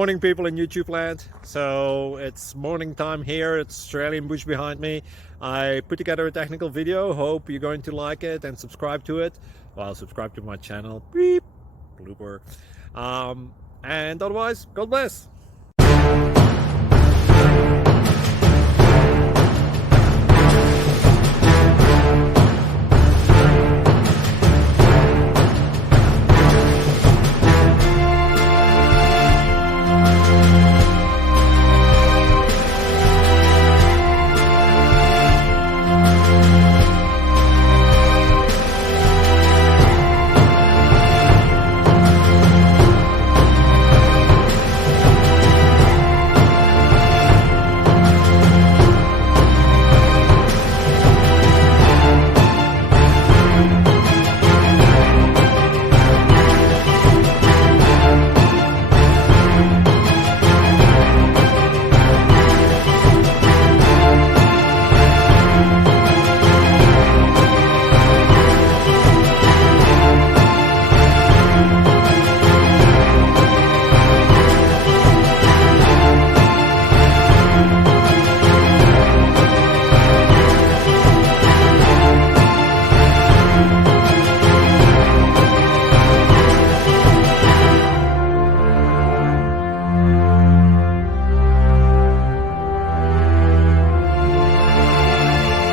Morning people in YouTube land. So it's morning time here. It's Australian bush behind me. I put together a technical video. Hope you're going to like it and subscribe to it. Well, subscribe to my channel. Beep. Blooper. And otherwise, God bless.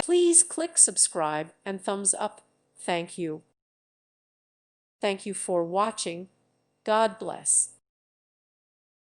Please click subscribe and thumbs up. Thank you. Thank you for watching. God bless.